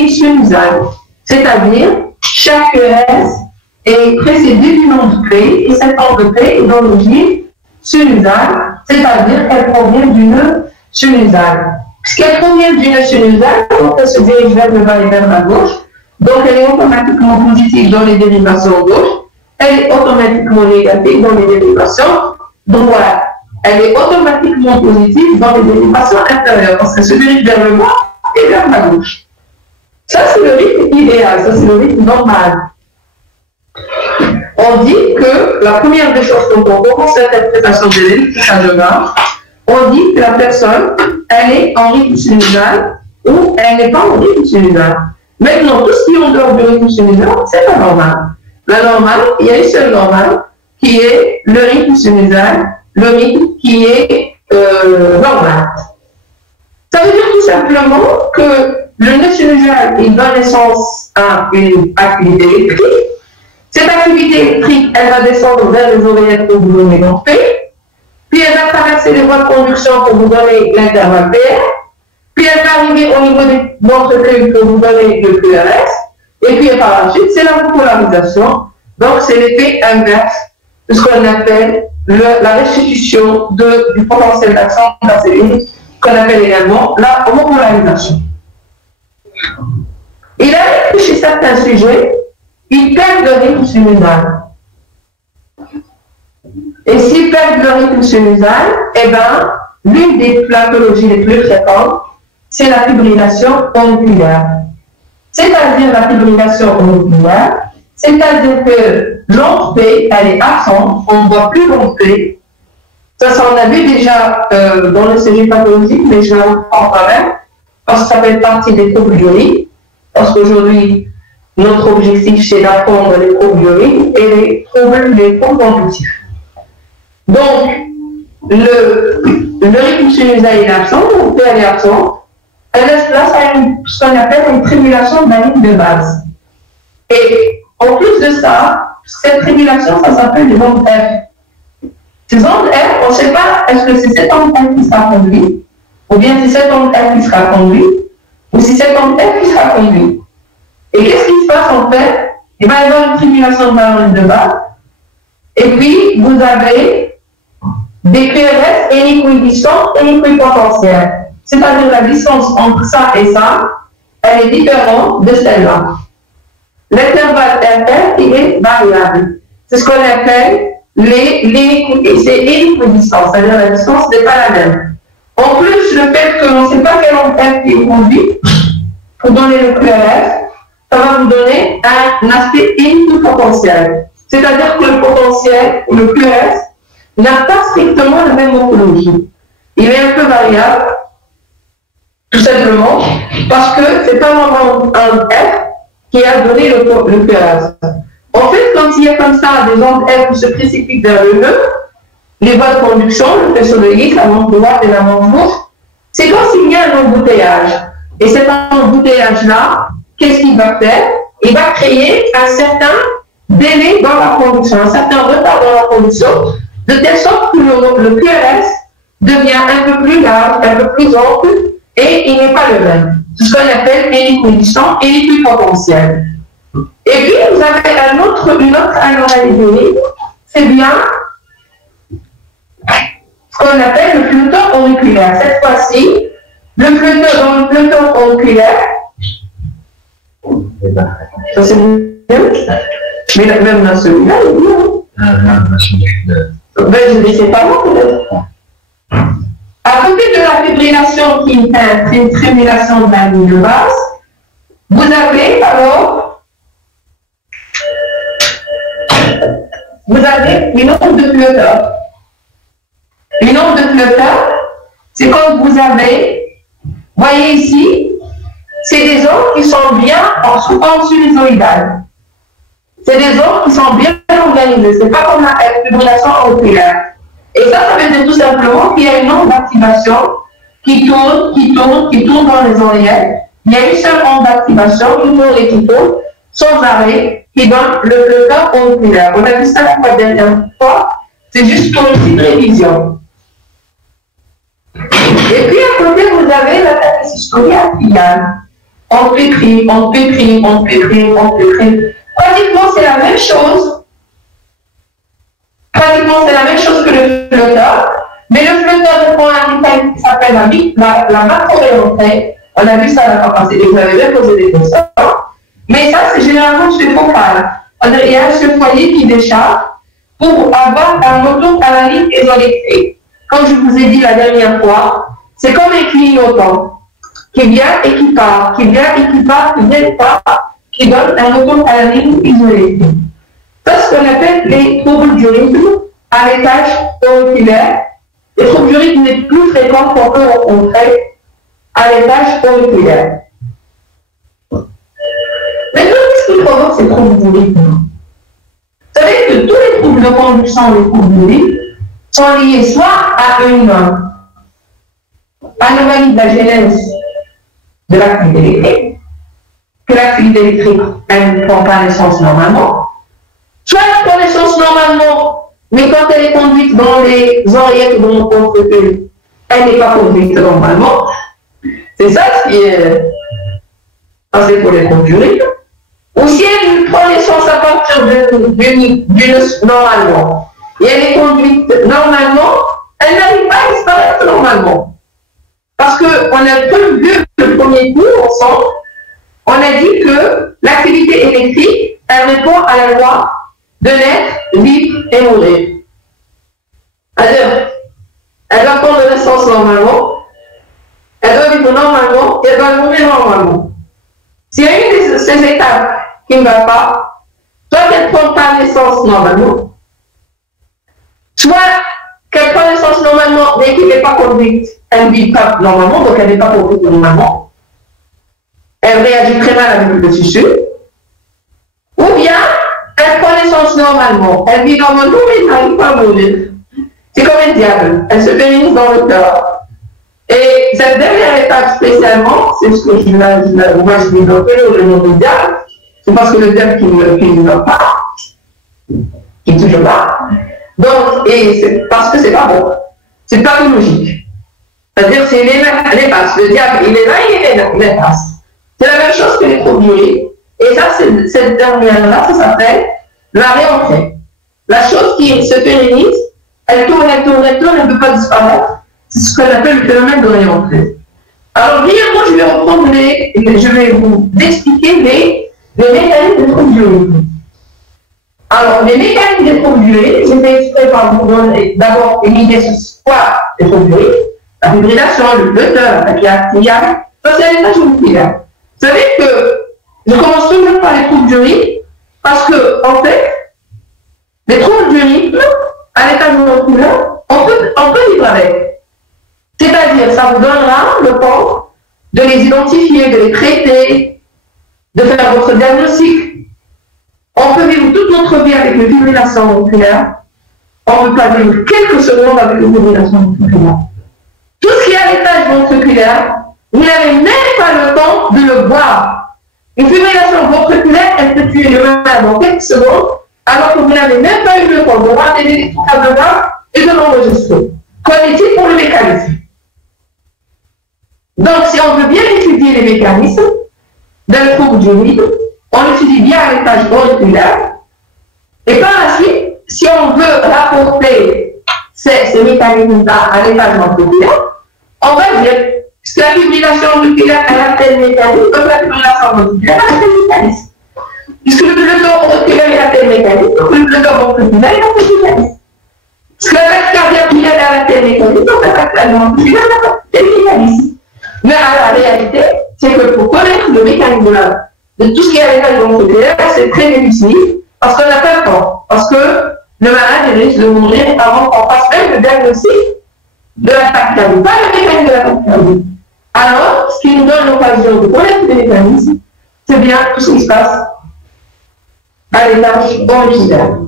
unisinusale. C'est-à-dire, chaque QRS est précédée d'une onde P, et cette onde P est d'origine sinusale, c'est-à-dire qu'elle provient d'une sinusale. Puisqu'elle provient d'une sinusale, donc elle se dirige vers le bas et vers la gauche, donc elle est automatiquement positive dans les dérivations gauche, elle est automatiquement négative dans les dérivations droite. Elle est automatiquement positive dans les dérivations intérieures, parce qu'elle se dirige vers le bas et vers la gauche. Ça, c'est le rythme idéal, ça, c'est le rythme normal. On dit que la première des choses qu'on commence l'interprétation de l'électrocardiographe, on dit que la personne, elle est en rythme sinusal ou elle n'est pas en rythme sinusal. Maintenant, tout ce qui est en dehors du rythme sinusal, c'est pas normal. La normale, il y a une seule normale qui est le rythme sinusal, le rythme qui est normal. Ça veut dire tout simplement que le nœud sinusal, il donne naissance à une activité électrique. Cette activité électrique, elle va descendre vers les oreillettes pour vous donner l'onde P, puis elle va traverser les voies de conduction pour vous donner l'intervalle PR, puis elle va arriver au niveau de votre cœur pour vous donner le QRS, et puis par la suite, c'est la repolarisation. Donc, c'est l'effet inverse de ce qu'on appelle la restitution du potentiel d'action de la cellule, qu'on appelle également la repolarisation. Il arrive que chez certains sujets, ils perdent le rythme sinusal. Et s'ils perdent le rythme sinusal, eh bien, l'une des pathologies les plus fréquentes, c'est la fibrillation auriculaire. C'est-à-dire la fibrillation auriculaire, c'est-à-dire que l'onde P, elle est absente, on ne voit plus l'onde P. Ça, on a vu déjà dans le sujet pathologique, mais je le reprends quand même, parce que ça fait partie des troubles du parce qu'aujourd'hui, notre objectif, c'est d'apprendre les troubles du et les troubles conductifs. Donc, le rythme sinusal est absent, l'onde P, elle est absente. Elle laisse place à ce qu'on appelle une tribulation de la ligne de base. Et en plus de ça, cette tribulation, ça s'appelle les ondes F. Ces ondes F, on ne sait pas est-ce que c'est cette onde F qui sera conduite, ou bien c'est cette onde F qui sera conduite, ou si c'est cette onde F qui sera conduite. Et qu'est-ce qui se passe en fait? Il va y avoir une tribulation de la ligne de base, et puis vous avez des QRS hélico-distants et hélico-potentiels. C'est-à-dire la distance entre ça et ça, elle est différente de celle-là. L'intervalle RR, il est variable. C'est ce qu'on appelle l'hélico-distance, c'est-à-dire la distance n'est pas la même. En plus, le fait que l'on ne sait pas quelle onde F qui est conduite, pour donner le QRS, ça va vous donner un aspect hélico-potentiel. C'est-à-dire que le potentiel, ou le QRS, n'a pas strictement la même morphologie. Il est un peu variable, tout simplement, parce que c'est pas vraiment un F qui a donné le QRS. En fait, quand il y a comme ça des ondes F qui se précipitent vers le nœud, les voies de conduction, le faisceau de Higgs, la manche droite et la manche gauche, c'est comme s'il y a un embouteillage. Et cet embouteillage-là, qu'est-ce qu'il va faire? Il va créer un certain délai dans la conduction, un certain retard dans la conduction, de telle sorte que le QRS devient un peu plus large, un peu plus ample, et il n'est pas le même. C'est ce qu'on appelle hélico-distant et hélico-potentiel. Et puis, vous avez une autre anomalité, c'est bien ce qu'on appelle le flotteur auriculaire. Cette fois-ci, dans le flotteur auriculaire, ça c'est mieux, mais même dans celui-là, il est bien. Je ne sais pas moi peut-être. À côté de la fibrillation qui est une tribulation de la ligne de base, vous avez alors une onde de flotteur. Une onde de flotteur, c'est comme vous avez, voyez ici, c'est des ondes qui sont bien en forme sinusoïdale. C'est des ondes qui sont bien organisées. Ce n'est pas comme la fibrillation auriculaire. Et ça veut dire tout simplement qu'il y a une onde d'activation qui tourne dans les oreillettes. Il y a une seule onde d'activation qui tourne et qui tourne sans arrêt, qui donne le flotteur auriculaire. On a vu ça la dernière fois, c'est juste pour une petite révision. Et puis à côté, vous avez la tachysystolie atriale. on pétrit, on pétrit, on pétrit, on pétrit. Pratiquement, c'est la même chose. Pratiquement, c'est la même chose que le flotteur. Mais le flotteur répond à un mécanisme qui s'appelle la macro-réentrée. On a vu ça la fois passée, et vous avez bien posé des questions. Mais ça, c'est généralement chez Focale. Il y a ce foyer qui décharge pour avoir un retour à la ligne isoélectrique. Comme je vous ai dit la dernière fois, c'est comme un clignotant qui vient et qui part, qui vient et qui part, qui vient et part, qui donne un retour à la ligne isoélectrique. C'est ce qu'on appelle les troubles du rythme à l'étage auriculaire. Les troubles du rythme les plus fréquents qu'on peut rencontrer à l'étage auriculaire. Maintenant, qu'est-ce qui provoque ces troubles du rythme? Vous savez que tous les troubles de conduction, les troubles du rythme, sont liés soit à une anomalie de la genèse de l'activité électrique, que l'activité électrique ne prend pas naissance normalement, soit elle prend naissance normalement, mais quand elle est conduite dans les oreillettes de mon portefeuille, elle n'est pas conduite normalement. C'est ça ce qui est passé pour les troubles du rythme. Ou si elle prend naissance à partir d'une normalement, et elle est conduite normalement, elle n'arrive pas à disparaître normalement. Parce qu'on a vu le premier cours ensemble, on a dit que l'activité électrique, elle répond à la loi de naître, vivre et mourir. C'est-à-dire, elle doit prendre naissance normalement, elle doit vivre normalement et elle doit mourir normalement. S'il y a une de ces étapes qui ne va pas, soit qu'elle ne prend pas naissance normalement, soit qu'elle prend naissance normalement mais qu'elle n'est pas conduite, elle ne vit pas normalement, donc elle n'est pas conduite normalement, elle réagit très mal avec le tissu, ou bien elle prend naissance normalement, elle vit normalement mais elle n'arrive pas à mourir. C'est comme un diable, elle se féminise dans le cœur. Et cette dernière étape spécialement, c'est ce que moi je dis dans le nom du diable, c'est parce que le diable qui ne va pas, qui est toujours là. Donc, et c'est parce que c'est pas bon, c'est pas logique. C'est-à-dire, c'est les passes. Le diable, il est là, il les passe. C'est la même chose que les troubles du rythme. Et ça, cette dernière-là, ça s'appelle la réentrée. La chose qui se féminise, elle tourne, elle ne peut pas disparaître. C'est ce qu'on appelle le phénomène de réentrée. Alors, brièvement, je vais vous expliquer les mécanismes des troubles du rythme. Alors, les mécanismes des troubles du rythme, je vais expliquer par vous donner d'abord une idée sur quoi les troubles du rythme, la fibrillation, le flotteur, la cardiaque, ça c'est l'étage auriculaire. Vous savez que je commence toujours par les troubles du rythme parce que, en fait, les troubles du rythme, à l'étage auriculaire, on peut vivre avec. C'est-à-dire, ça vous donnera le temps de les identifier, de les traiter, de faire votre diagnostic. On peut vivre toute notre vie avec une fibrillation auriculaire. On ne peut pas vivre quelques secondes avec une fibrillation auriculaire. Tout ce qui est à l'étage ventriculaire, vous n'avez même pas le temps de le voir. Une fibrillation ventriculaire, elle peut tuer le malade en quelques secondes, alors que vous n'avez même pas eu le temps de voir des électrocardiogrammes et de l'enregistrer. Qu'en est-il pour le mécanisme? Donc, si on veut bien étudier les mécanismes d'un trouble du rythme, on étudie bien à l'étage auriculaire. Et par la suite, si on veut rapporter ces mécanismes-là à l'étage ventriculaire, on va dire que la fibrillation auriculaire a tel mécanisme, la fibrillation ventriculaire a tel mécanisme. Puisque le flotteur auriculaire a tel mécanisme, le flotteur ventriculaire a tel mécanisme. Puisque la cardiaque a tel mécanisme, la cardiaque ventriculaire a tel mécanisme. Mais la réalité, c'est que pour connaître le mécanisme de tout ce qui est à l'étage ventriculaire, c'est très difficile parce qu'on n'a pas le temps. Parce que le malade risque de mourir avant qu'on fasse même le diagnostic de la tachycardie, pas le mécanisme de la tachycardie. Alors, ce qui nous donne l'occasion de connaître les mécanismes, c'est bien tout ce qui se passe à l'étage auriculaire.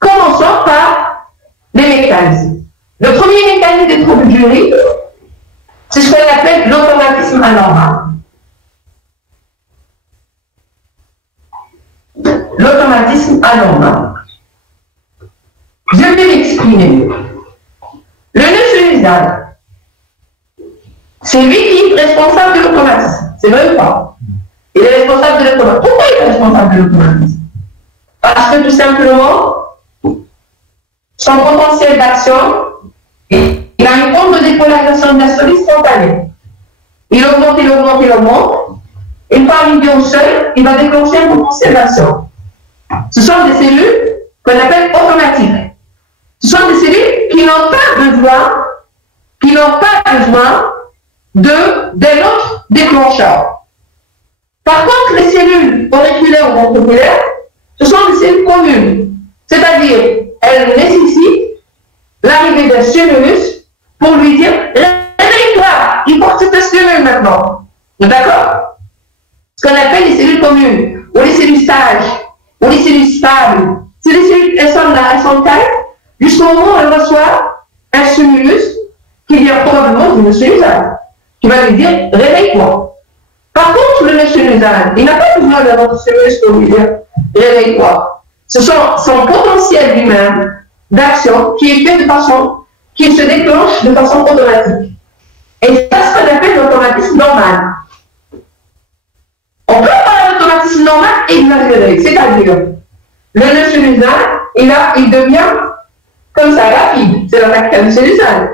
Commençons par les mécanismes. Le premier mécanisme des troubles du rythme, c'est ce qu'on appelle l'automatisme anormal. L'automatisme anormal. Je vais m'exprimer. Le nœud sinusal, c'est lui qui est responsable de l'automatisme. C'est vrai ou pas? Il est responsable de l'automatisme. Pourquoi il est responsable de l'automatisme? Parce que tout simplement, son potentiel d'action, il a une onde de dépolarisation de la solide spontanée. Il augmente, il augmente, il augmente. Et par arriver au seuil, il va déclencher un potentiel d'action. Ce sont des cellules qu'on appelle automatiques. Ce sont des cellules qui n'ont pas besoin d'un autre déclencheur. Par contre, les cellules auriculaires ou ventriculaires, ce sont des cellules communes. C'est-à-dire, elles nécessitent l'arrivée d'un stimulus pour lui dire réveille-toi, il faut que tu te stimules maintenant. D'accord? Ce qu'on appelle les cellules communes, ou les cellules sages, ou les cellules stables. C'est les cellules, elles sont là, elles sont calmes, jusqu'au moment où elles reçoivent un stimulus qui vient probablement du monsieur Nuzal, qui va lui dire réveille-toi. Par contre, le monsieur Nuzal, il n'a pas besoin d'avoir un stimulus pour lui dire réveille-toi. Ce sont son potentiel lui-même d'action qui est fait de façon, qui se déclenche de façon automatique. Et ça, c'est ce qu'on appelle l'automatisme normal. On peut avoir l'automatisme normal exagéré, c'est-à-dire, le nœud sinusal, il devient comme ça, rapide, c'est l'attaque sinusale.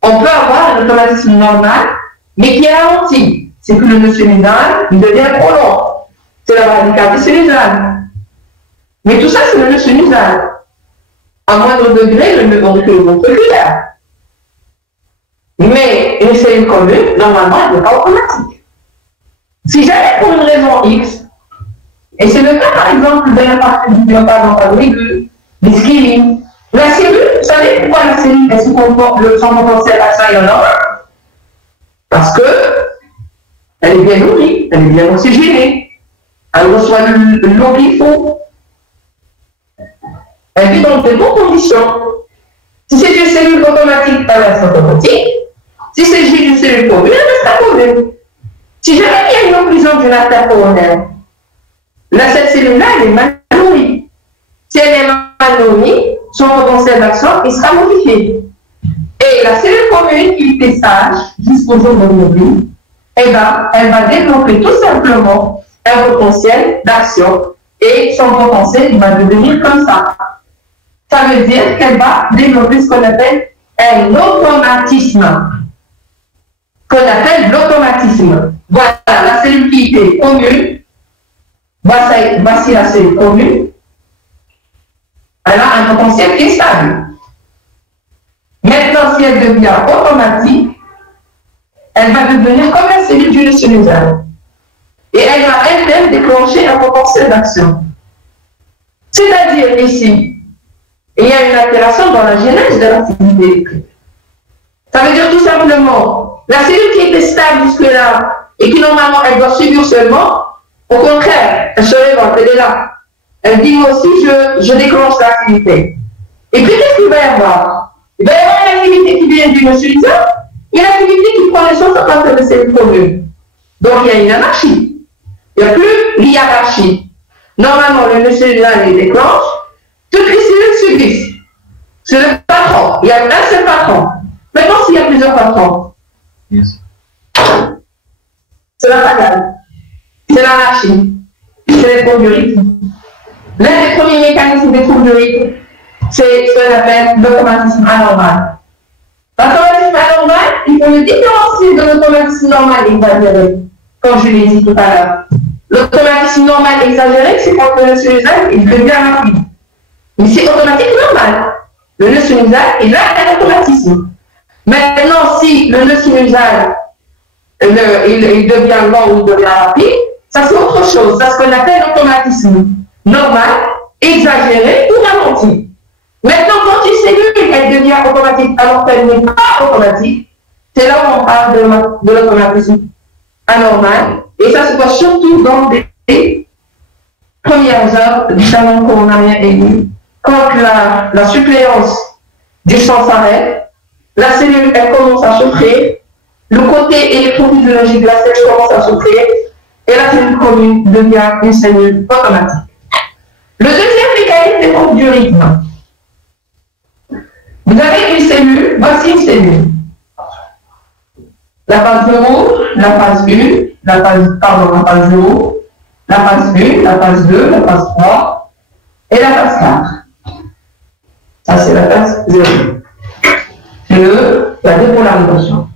On peut avoir un automatisme normal, mais qui est ralenti. C'est que le nœud sinusal, il devient trop long. C'est la radicalité sinusale. Mais tout ça, c'est le nœud sinusal. À moindre degré, le nœud auriculaire. Mais une cellule commune, normalement, elle n'est pas automatique. Si jamais pour une raison X, et c'est le cas par exemple de l'impact du diaphragme aigu, des skilling, la cellule, vous savez pourquoi la cellule est sous son potentiel d'action il y en a un? Parce que elle est bien nourrie, elle est bien oxygénée, elle reçoit l'eau qu'il faut, elle vit dans de bonnes conditions. Si c'est une cellule automatique, elle reste automatique. Si c'est juste une cellule commune, elle reste commune. Si jamais il y a une occlusion d'une artère coronaire, cette cellule-là, elle est mal nourrie. Si elle est mal nourrie, son potentiel d'action, il sera modifié. Et la cellule commune qui était sage, jusqu'au jour d'aujourd'hui, eh ben, elle va développer tout simplement un potentiel d'action. Et son potentiel, il va devenir comme ça. Ça veut dire qu'elle va développer ce qu'on appelle un automatisme. Qu'on appelle l'automatisme. Voilà la cellule qui était commune. Voici la cellule commune. Elle a un potentiel qui est stable. Maintenant, si elle devient automatique, elle va devenir comme la cellule du nœud sinusal. Et elle va elle-même déclencher un potentiel d'action. C'est-à-dire ici, il y a une altération dans la genèse de l'activité électrique. Ça veut dire tout simplement, la cellule qui était stable jusque-là et qui normalement elle doit subir seulement, au contraire, elle se révolte, elle est là. Elle dit moi aussi je déclenche l'activité. Et puis qu'est-ce qu'il va y avoir? Il va y avoir une activité qui vient du nœud sinusal, une activité qui prend naissance à partir de cellules communes. Donc il y a une anarchie. Il n'y a plus l'hiérarchie. Normalement, le nœud sinusal les déclenche, toutes les cellules subissent. C'est le patron. Il y a un seul patron. Maintenant, s'il y a plusieurs patrons, c'est la fatale. C'est l'anarchie. C'est les troubles du rythme. L'un des premiers mécanismes des troubles du rythme, c'est ce qu'on appelle l'automatisme anormal. L'automatisme anormal, il faut le différencier de l'automatisme normal exagéré, comme je l'ai dit tout à l'heure. L'automatisme normal exagéré, c'est quand le nœud sinusal il devient rapide. Mais c'est automatique normal. Le nœud sinusal, il a un automatisme. Maintenant, si le nœud sinusal il devient lent ou il devient rapide, ça c'est autre chose. C'est ce qu'on appelle l'automatisme normal, exagéré ou ralenti. Maintenant, quand une cellule elle devient automatique alors qu'elle n'est pas automatique, c'est là où on parle de l'automatisme anormal. Et ça se voit surtout dans les premières heures du chaland coronarien aigu. Quand la suppléance du sang s'arrête, la cellule elle commence à souffrir, le côté électrophysiologique de la cellule commence à souffrir, et la cellule commune devient une cellule automatique. Le deuxième mécanisme des troubles du rythme. Vous avez une cellule, voici une cellule. La phase 0, la phase 1, la phase 0, la phase 1, la phase 2, la phase 3 et la phase 4. Ça, c'est la phase 0. C'est la dépolarisation.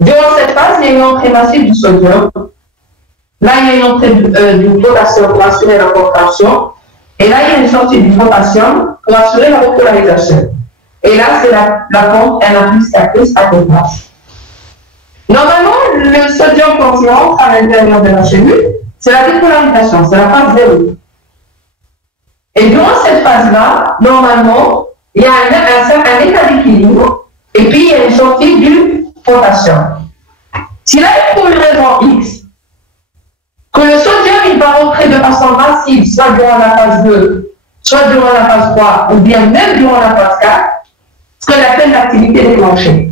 Durant cette phase, il y a une entrée massive du sodium. Là, il y a une entrée du potassium pour assurer la contraction. Et là, il y a une sortie du potassium pour assurer la repolarisation. Et là, c'est la pompe Na plus K plus à deux places. Normalement, le sodium, quand il rentre à l'intérieur de la cellule, c'est la dépolarisation, c'est la phase 0. Et durant cette phase-là, normalement, il y a un état d'équilibre, et puis il y a une sortie du potassium. Si là, pour une raison X, que le sodium il va rentrer de façon massive, soit durant la phase 2, soit durant la phase 3, ou bien même durant la phase 4, ce qu'on appelle l'activité déclenchée.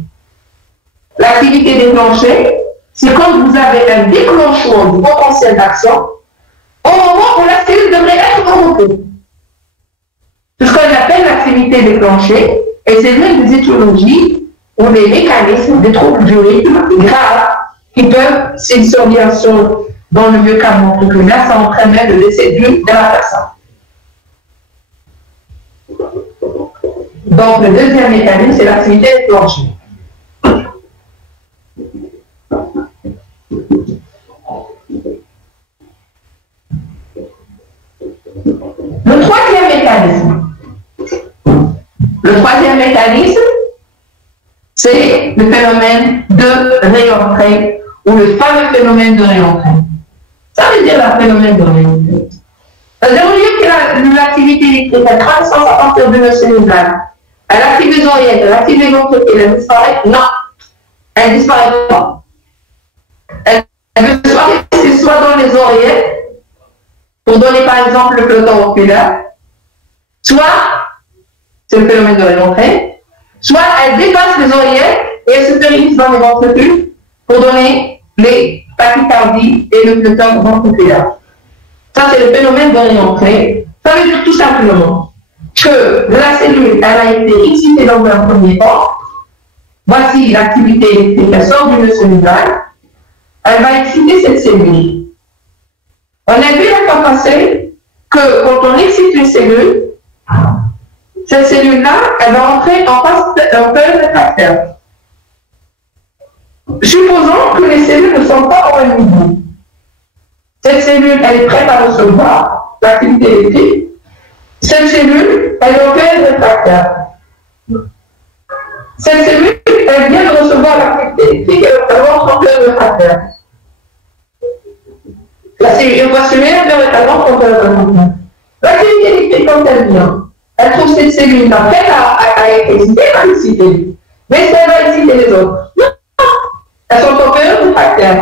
L'activité déclenchée, c'est quand vous avez un déclenchement du potentiel d'action au moment où la cellule devrait être au repos. C'est ce qu'on appelle l'activité déclenchée, et c'est l'une des étiologies ou des mécanismes des troubles du rythme graves qui peuvent, s'ils sont bien sûr dans le mieux cas ventriculaire, ça entraînerait le décès de la personne. Donc, le deuxième mécanisme, c'est l'activité déclenchée. Le troisième mécanisme, c'est le phénomène de réentrée ou le fameux phénomène de réentrée. Ça veut dire le phénomène de réentrée. C'est-à-dire, au lieu que l'activité électrique a croissance à partir de nos cellules, elle active les oreillettes, elle active les ventricules, elle disparaît. Non, elle ne disparaît pas. Elle veut soit dans les oreillettes, pour donner par exemple le flottant oculaire, soit, c'est le phénomène de réentrée, soit elle dépasse les oreillettes et elle se pérennise dans les ventricules pour donner les tachycardies et le flottant ventriculaire. Ça, c'est le phénomène de réentrée. Ça veut dire tout simplement que la cellule, elle a été excitée dans un premier temps. Voici l'activité électrique, elle sort du nœud cellulaire. Elle va exciter cette cellule. On a vu la fois passée que quand on excite une cellule, cette cellule-là, elle va entrer en phase réfractaire. Supposons que les cellules ne sont pas au même niveau. Cette cellule, elle est prête à recevoir l'activité électrique. Cette cellule, elle est en phase réfractaire. Cette cellule, elle vient de recevoir l'activité électrique et elle rentre en phase réfractaire. La cellule va se mettre vers le talent contre le talent. L'activité électrique, quand elle vient, elle trouve cette cellule-là prête à être excitée, elle va l'exciter. Mais est-ce qu'elle va exciter les autres? Non. Elles sont en période réfractaire.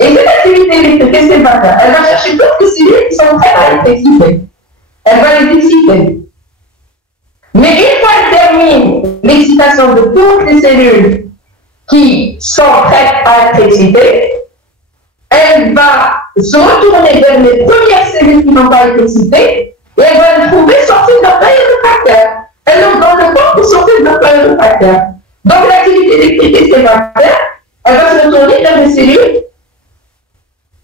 Et cette activité électrique, qu'est-ce qu'elle va faire? Elle va chercher toutes les cellules qui sont prêtes à être excitées. Elle va les exciter. Mais une fois qu'elle termine l'excitation de toutes les cellules qui sont prêtes à être excitées, elle va se retourner vers les premières cellules qui n'ont pas été excitées et elle va les trouver sorties de leur période réfractaire. Elle leur donne le temps pour sortir de leur période réfractaire. Donc l'activité électrique, qu'est-ce qu'elle va faire? Elle va se retourner vers les cellules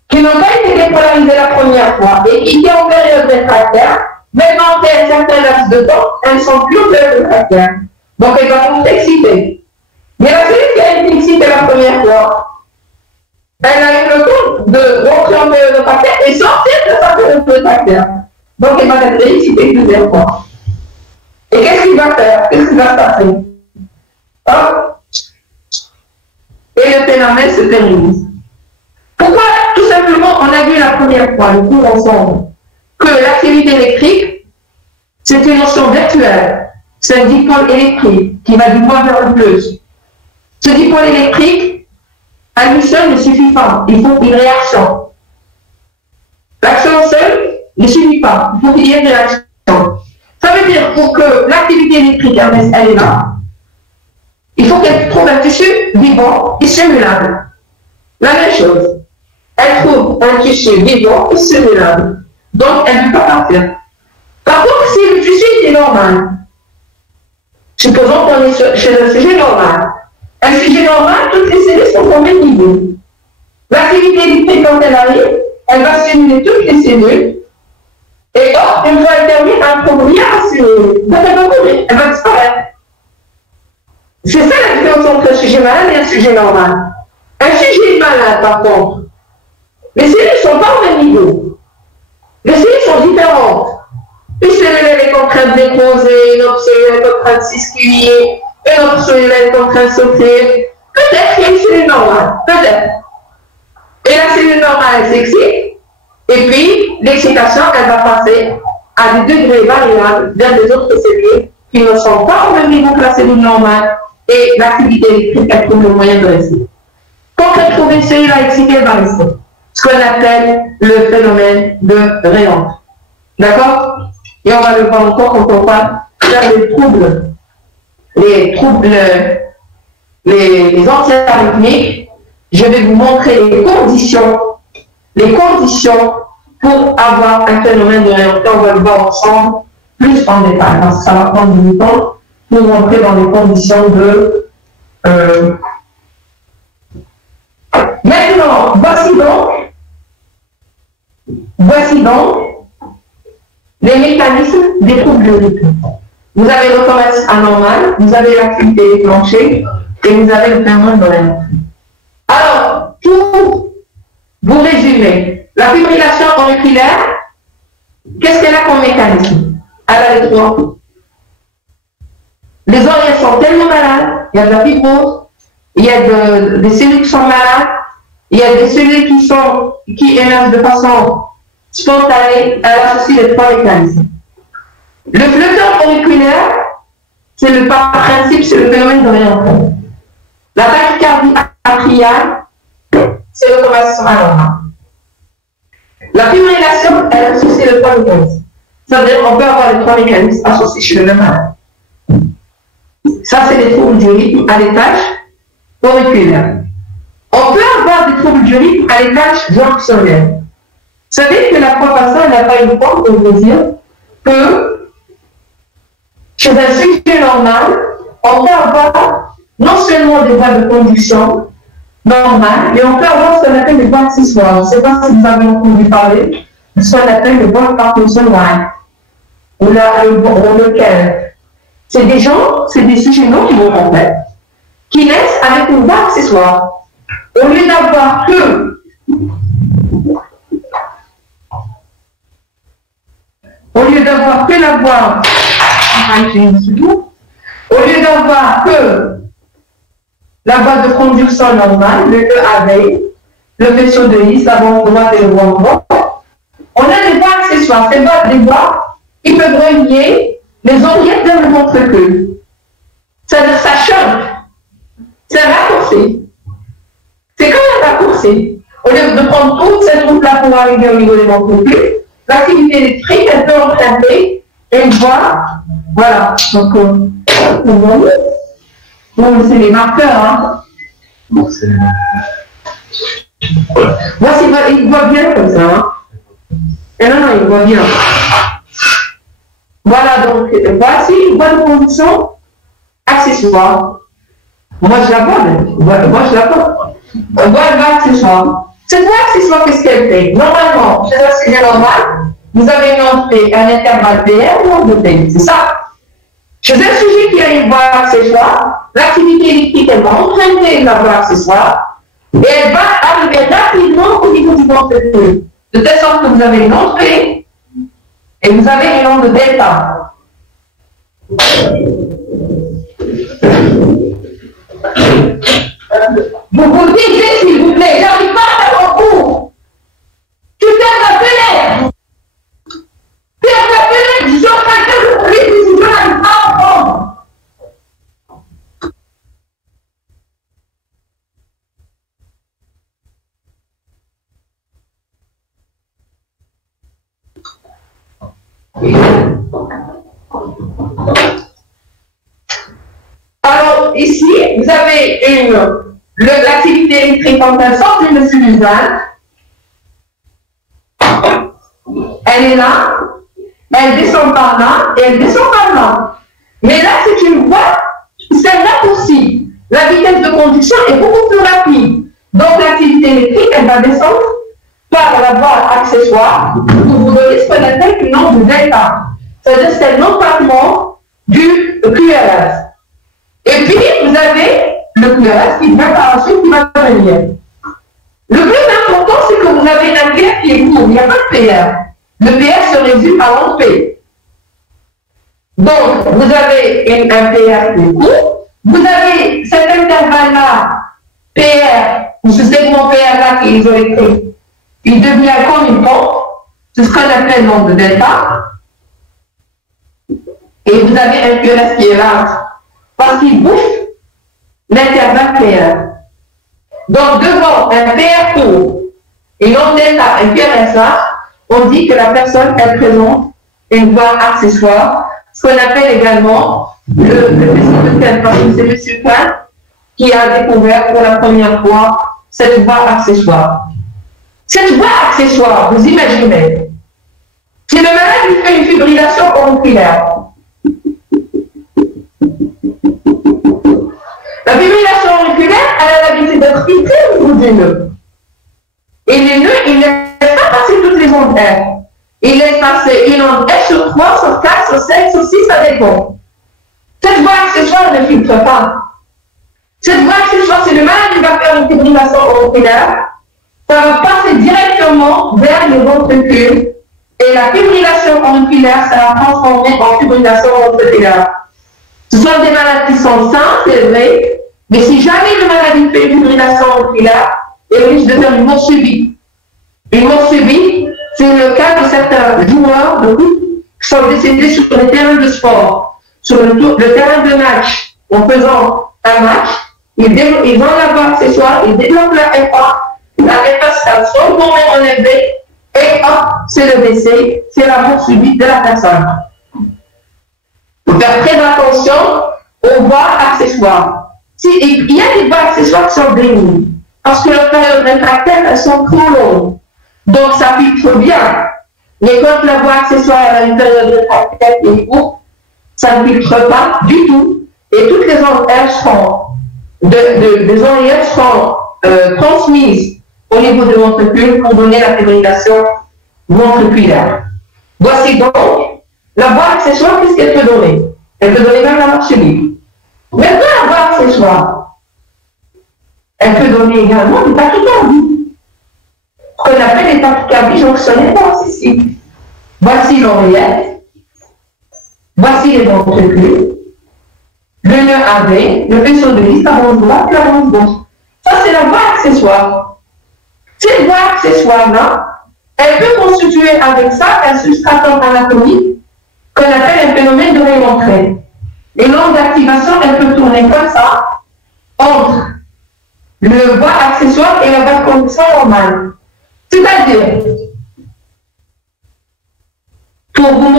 qui n'ont pas été dépolarisées la première fois et qui étaient en période réfractaire. Maintenant, après un certain laps de temps, elles ne sont plus en période réfractaire. Donc elles vont s'exciter. Mais la cellule qui a été excitée la première fois, elle a eu le temps de rentrer en période réfractaire et sortir de sa période réfractaire. Donc elle va être excitée plusieurs fois. Et qu'est-ce qu'il va faire? Qu'est-ce qui va se passer? Hop. Et le phénomène se pérennise. Pourquoi? Tout simplement, on a vu la première fois, le cours ensemble, que l'activité électrique, c'est une notion virtuelle. C'est un dipôle électrique qui va du moins vers le plus. Ce dipôle électrique, à lui seul ne suffit pas. Il faut une réaction. L'action seule ne suffit pas. Il faut qu'il y ait une réaction. Ça veut dire pour que l'activité électrique, elle est là, il faut qu'elle trouve un tissu vivant et stimulable. La même chose. Elle trouve un tissu vivant et stimulable. Donc, elle ne peut pas partir. Par contre, si le tissu était normal, supposons qu'on est chez un sujet normal, Un sujet normal, toutes les cellules sont au même niveau. L'activité électrique, quand elle arrive, elle va stimuler toutes les cellules. Et hop, une fois elle termine, elle ne trouve rien à stimuler. Donc elle va mourir, elle va disparaître. C'est ça la différence entre un sujet malade et un sujet normal. Un sujet malade, par contre, les cellules ne sont pas au même niveau. Les cellules sont différentes. Une cellule est en train de déposer, une autre cellule est en train de s'esquiller, une autre cellule est en train de s'offrir. Peut-être qu'il y a une cellule normale, peut-être. Et la cellule normale, elle s'excite, et puis l'excitation, elle va passer à des degrés variables vers des autres cellules qui ne sont pas au même niveau que la cellule normale, et l'activité électrique, elle trouve le moyen de rester. Quand elle trouve une cellule à exciter, elle va rester. Ce qu'on appelle le phénomène de réante. D'accord? Et on va le voir encore quand on va faire les antiarythmiques. Je vais vous montrer les conditions pour avoir un phénomène de réante. On va le voir ensemble plus en détail, parce que ça va prendre du temps pour rentrer dans les conditions de... Maintenant, voici donc les mécanismes des troubles du rythme. Vous avez l'automatisme anormal, vous avez l'activité déclenchée et vous avez le phénomène de réante. Alors, pour vous résumer, la fibrillation auriculaire, qu'est-ce qu'elle a comme mécanisme? Elle a les trois. Les oreilles sont tellement malades, il y a de la fibrose, il y a des cellules qui sont malades, il y a des cellules qui émergent de façon spontanée. Elle associe les trois mécanismes. Le flotteur auriculaire, c'est le principe, c'est le phénomène de réante. La tachycardie atriale, c'est l'automatisme anormal. La fibrillation, elle associe les trois mécanismes. C'est-à-dire qu'on peut avoir les trois mécanismes associés chez le même malade. Ça, c'est les troubles du rythme à l'étage auriculaire. On peut avoir des troubles du rythme à l'étage jonctionnel. Vous savez que la croix-passant n'a pas une forme pour vous dire que chez un sujet normal, on peut avoir non seulement des voies de conduction normales, mais on peut avoir ce qu'on appelle des voies accessoires. Je ne sais pas si vous avez entendu parler de ce qu'on appelle les voies Parkinson-White ou lequel. C'est des gens, c'est des sujets normaux en fait, qui naissent avec une voie accessoire. Au lieu d'avoir que la voie, au lieu d'avoir que la voie de conduction normale, le EAV, le vaisseau de His, la bande droite et le bande droite, on a des voies accessoires. Ces voies qui peuvent relier les oreillettes vers le ventricule. C'est-à-dire ça choque. C'est raccourci. C'est comme un raccourci. Au lieu de prendre toute cette route-là pour arriver au niveau des ventricules, l'activité électrique, elle peut emprunter une voie. Voilà. Donc, bon, c'est les marqueurs. Hein. Bon, c'est les marqueurs. Voici, il voit bien comme ça. Hein. Et non, il voit bien. Voilà, donc, voici une voie de conduction accessoire. Moi, je la vois, moi, je la vois. Voie accessoire. Cette voie accessoire, qu'est-ce qu'elle fait? Normalement, chez un sujet normal, vous avez une entrée, un intervalle PR ou un de T, c'est ça? Chez un sujet qui a une voie accessoire, l'activité électrique, elle va emprunter la voie accessoire et elle va arriver rapidement au niveau du ventricule. De telle sorte que vous avez une entrée et vous avez une onde delta. Vous vous disiez, s'il vous plaît, j'arrive pas à faire mon cours. Tu perds la fenêtre. Perds la fenêtre, je suis en train de faire le bruit, je n'arrive pas à prendre. Alors, ici, vous avez l'activité électrique quand elle sort d'une sinusale. Elle est là, elle descend par là et elle descend par là. Mais là, c'est une voie, c'est un raccourci. la vitesse de conduction est beaucoup plus rapide. Donc l'activité électrique, elle va descendre par la voie accessoire pour vous donner ce qu'on appelle le nombre de delta. C'est-à-dire que c'est le nombre patron du QRS. Et puis, vous avez le QRS qui va par la suite qui va venir. Le plus important, c'est que vous avez un PR qui est court. Il n'y a pas de PR. Le PR se résume à l'onde P. Donc, vous avez un PR qui est court. Vous avez cet intervalle-là, PR, ou ce segment PR-là qui est isoélectrique, il devient comme une pompe. C'est ce qu'on appelle l'onde de delta. Et vous avez un QRS qui est large parce qu'il bouffe l'intervalle PR. Donc, devant un PR court et l'onde delta, un QRS large, on dit que la personne, elle présente une voie accessoire, ce qu'on appelle également le faisceau de Klein. C'est M. Klein qui a découvert pour la première fois cette voie accessoire. Cette voie accessoire, vous imaginez, si le malade lui fait une fibrillation auriculaire, la fibrillation auriculaire, elle a l'habitude d'être filtrée au bout des nœuds. Et les nœuds, ils ne laissent pas passer toutes les ondes R. Ils laissent passer une onde R sur 3, sur 4, sur 7, sur 6, ça dépend. Cette voie accessoire ne filtre pas. Cette voie accessoire, si le malade va faire une fibrillation auriculaire, ça va passer directement vers les ventricules. Et la fibrillation auriculaire, ça va transformer en fibrillation ventriculaire. Ce sont des malades qui sont sains, c'est vrai, mais si jamais le malade fait une fibrillation auriculaire, il risque de faire une mort subite. Une mort subite, c'est le cas de certains joueurs de foot qui sont décédés sur les terrains de sport, sur le terrain de match. En faisant un match, ils ont la voie accessoire, ils développent la FA se transforme en élevé, et hop, c'est le décès, c'est la mort subite de la personne. Il faut faire très attention aux voies accessoires. Il y a des voies accessoires qui sont bénignes, parce que leurs périodes réfractaires, elles sont trop longues. Donc ça filtre bien. Mais quand la voie accessoire a une période réfractaire qui est courte, ça ne filtre pas du tout. Et toutes les ondes R seront, des ondes R seront transmises au niveau des ventricules pour donner la fibrillation ventriculaire. Voici donc la voie accessoire, qu'est-ce qu'elle peut donner? Elle peut donner même la mort subite. Maintenant, la voie accessoire, elle peut donner également des tachycardies. Ce qu'on appelle les tachycardies jonctionnaires ici. Voici l'oreillette. Voici les ventricules. Le nœud AV, le faisceau de Lis, la bande droite, la bande gauche. Ça, c'est la voie accessoire. Cette voie accessoire-là, elle peut constituer avec ça un substratum anatomique qu'on appelle un phénomène de réentrée. Et l'onde d'activation, elle peut tourner comme ça entre le voie accessoire et la voie de conduction normale. C'est-à-dire, pour vous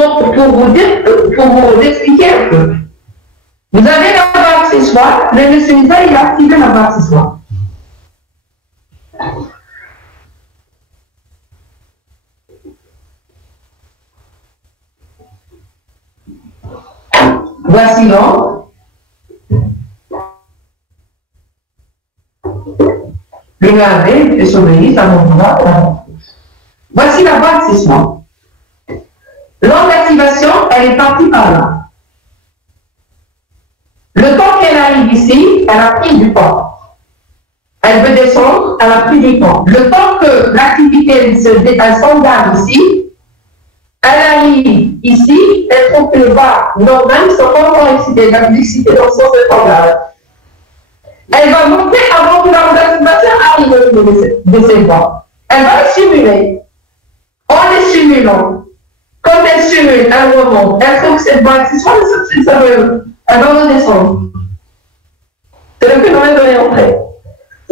expliquer un peu, vous avez la voie accessoire, le sinusal, il va activer la voie accessoire. Voici l'onde. Le AV est surveillé à mon droit. Voici la voie accessoire. L'onde d'activation, elle est partie par là. Le temps qu'elle arrive ici, elle a pris du temps. Elle veut descendre, elle a pris du temps. Le temps que l'activité s'engage ici, elle arrive ici, elle trouve que les voies normales ne sont pas encore excitées, la excitée dans le sens de s'engage. Elle va monter avant que la d'activation arrive au niveau de ces voies. Elle va les simuler. En les simulant, quand elle simule un moment, elle trouve que cette voie accessoire, elle va redescendre. C'est le phénomène de réentrée.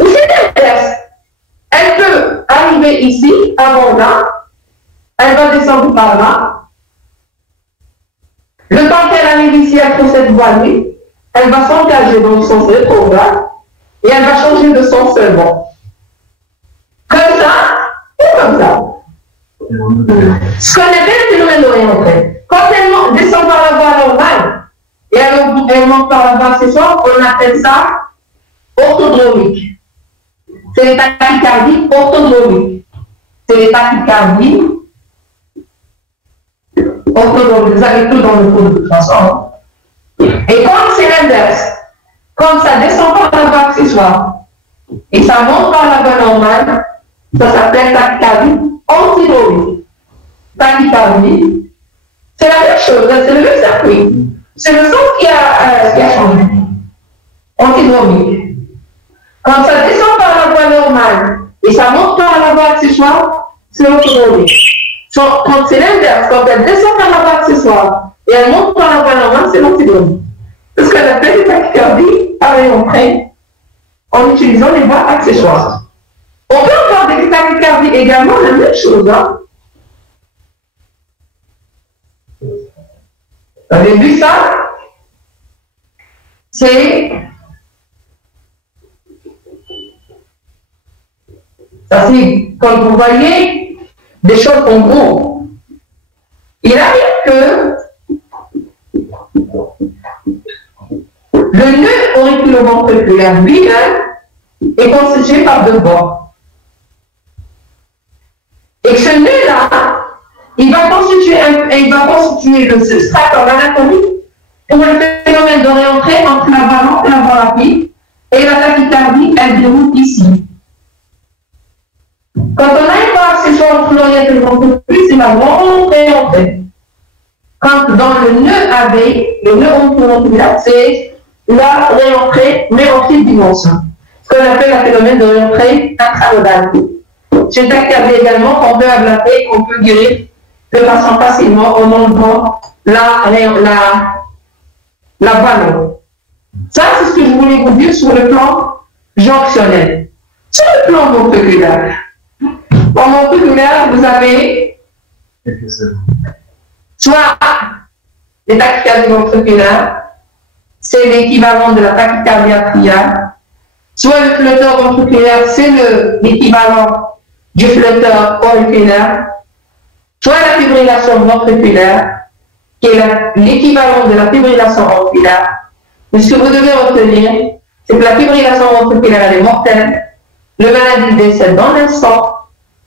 Ou c'est l'inverse. Elle peut arriver ici, avant là, elle va descendre par là. Le temps qu'elle arrive ici, elle trouve cette voie-là, elle va s'engager dans le sens rétrograde et elle va changer de sens seulement. Comme ça ou comme ça. Ce qu'on appelle le phénomène de réentrée. Quand elle descend par la voie normale et elle monte par la voie accessoire, on appelle ça orthodromiques. C'est les tachycardies orthodromiques. C'est les tachycardies orthodromiques. Vous avez tout dans le cours de toute façon. Et quand c'est l'inverse, quand ça descend par la voie accessoire et ça monte par la voie normale, ça s'appelle tachycardie antidromique. Tachycardie, c'est la même chose, c'est le même circuit. C'est le sens qui a changé. Antidromique. Quand ça descend par la voie normale et ça monte par la voie accessoire, c'est orthodromique. Quand c'est l'inverse, quand elle descend par la voie accessoire et elle monte par la voie normale, c'est l'antidromique. C'est ce qu'on appelle des tachycardies à réentrée en utilisant les voies accessoires. On peut avoir des tachycardies également la même chose. Hein? Vous avez vu ça? C'est quand vous voyez des choses en gros. Il arrive que le nœud auriculoventriculaire lui-même est constitué par deux bords. Et ce nœud-là, il va constituer le substrat en anatomie pour le phénomène de réentrée entre la voie lente et la voie rapide, et la tachycardie, elle déroule ici. Quand on a une voie accessoire entre l'oreillette et le ventricule, c'est la grande réentrée. Quand dans le nœud AB, le nœud auriculoventriculaire, c'est la réentrée, mais en tridimension. Ce qu'on appelle le phénomène de réentrée intranodale. C'est une tachycardie également qu'on peut ablater, qu'on peut guérir de façon facilement en enlevant la voie longue. Ça, c'est ce que je voulais vous dire sur le plan jonctionnel. Sur le plan ventriculaire. En ventriculaire, vous avez soit les tachycardies ventriculaires, c'est l'équivalent de la tachycardie atriale, soit le flotteur ventriculaire, c'est l'équivalent du flotteur auriculaire, soit la fibrillation ventriculaire, qui est l'équivalent de la fibrillation auriculaire. Mais ce que vous devez retenir, c'est que la fibrillation ventriculaire, elle est mortelle. Le malade décède dans l'instant.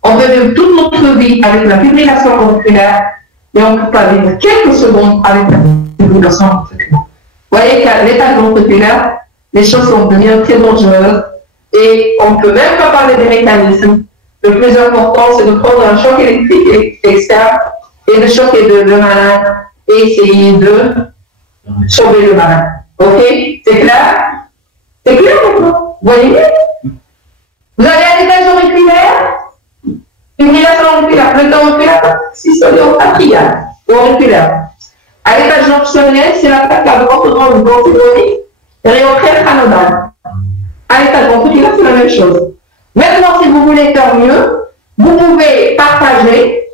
On peut vivre toute notre vie avec la fibrillation ventriculaire, mais on ne peut pas vivre quelques secondes avec la fibrillation ventriculaire. Vous voyez qu'à l'état ventriculaire, les choses sont devenues très dangereuses et on ne peut même pas parler des mécanismes. Le plus important, c'est de prendre un choc électrique externe et de choquer le malade et essayer de sauver le malade. Ok? C'est clair? C'est clair maintenant? Vous voyez? Vous avez un étage auriculaire, fibrillation auriculaire, le temps auriculaire, systolique atrial, auriculaire. À l'étage jonctionnel, c'est l'attaque à l'orthodromique, réentrée intranodale. À l'étage ventriculaire, c'est la même chose. Maintenant, si vous voulez faire mieux, vous pouvez partager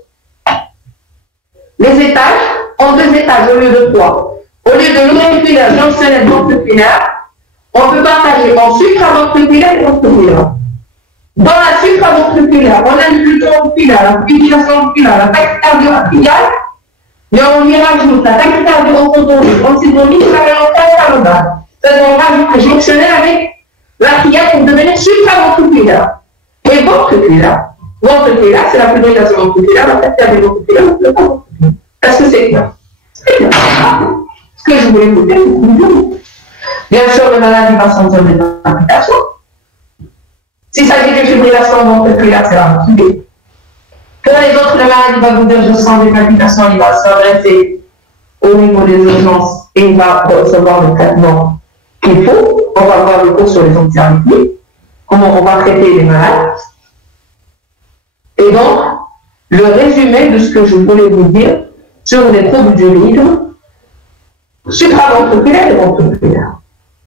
les étages en deux étages au lieu de trois. Au lieu de l'auriculaire jonctionnel ventriculaire, on peut partager en supraventriculaire et ventriculaire. Dans la supraventriculaire, on a le flux auriculaire, la fibrillation auriculaire, la tachycardie atriale, mais on y rajoute la tachycardie orthodromique, antidromique et la réentrée intranodale. C'est-à-dire on rajoute le jonctionnel avec l'atrial pour devenir supraventriculaire. Et ventriculaire. Ventriculaire, c'est la fibrillation ventriculaire, la tachycardie ventriculaire, le ventriculaire. Est-ce que c'est clair? C'est clair. Ce que je voulais vous dire, bien sûr, le malade va sentir des palpitations. S'il s'agit de fibrillation ventriculaire, c'est la ventriculaire. Pour les autres, le malade va vous dire je sens des palpitations, il va s'adresser au niveau des urgences et il va recevoir le traitement qu'il faut. On va voir le cours sur les antiarythmiques, comment on va traiter les malades. Et donc, le résumé de ce que je voulais vous dire sur les troubles du rythme supraventriculaire et ventriculaire.